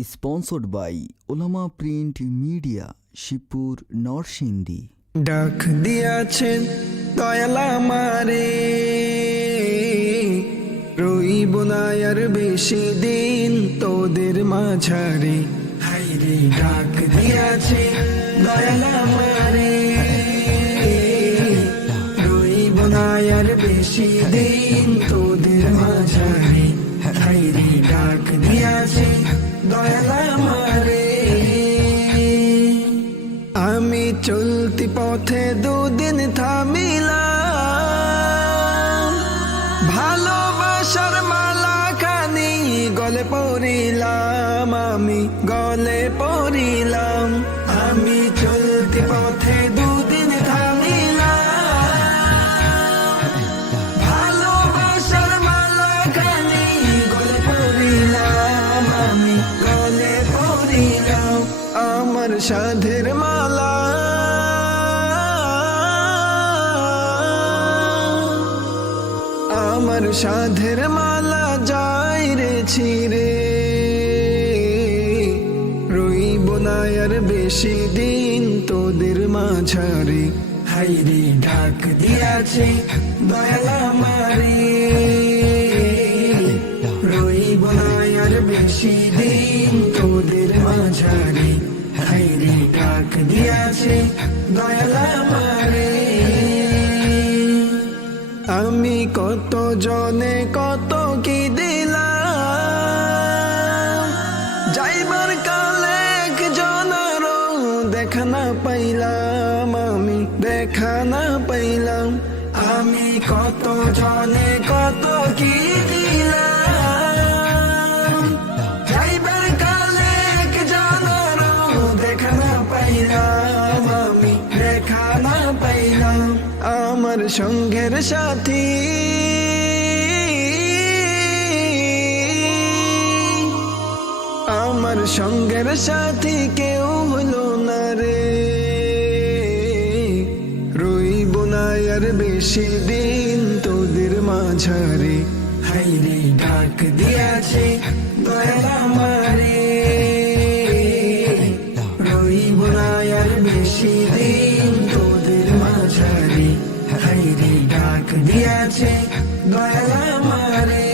Sponsored by Ulama Print Media, Shibpur Narsingdi. ডাক দিয়াছেন দয়াল আমারে, রইব না আর বেশি দিন তোদের মাঝারে। হাইরে ডাক দিয়াছে দয়াল আমারে, রইব না আর বেশি দিন তোদের মাঝারে। হাইরে ডাক দিয়াছে দয়াল আমারে। আমি চলতি পথে দুদিন থামিলাম, ভালোবাসার মালা খানি গলে পড়িলাম, আমি গলে পড়িলাম। আমি চলতি পথে দুদিন থামিলাম, ভালোবাসার মালা খানি গলে পড়িলাম, আমি গলে পড়িলাম। আমার সাধের মালা, আমার সাধের মালা যাই রে ছিঁড়ে, রইব না আর বেশি দিন তোদের মাঝারে। হাইরে ডাক দিয়াছে দয়াল আমারে, রইব না আর বেশি দিন তোদের মাঝারে। হাইরে ডাক দিয়াছে দয়াল আমারে। আমি কত জনে কত কি দিলাম, যাইবার কালে একজনেরও দেখা না পাইলাম, আমি দেখা না পাইলাম। আমি কত জনে কত কি দিলাম, যাইবার কালে একজনেরও দেখা না পাইলাম, আমি দেখা না পাইলাম। আমার সঙ্গের সাথী, আমার সঙ্গের সাথী কেউ হলো না রে, রইব না আর বেশি দিন তোদের মাঝারে। হাইরে ডাক দিয়াছে দয়াল আমারে, রইব না আর বেশি দিন তোদের মাঝারে। হাইরে ডাক দিয়াছে দয়াল আমারে।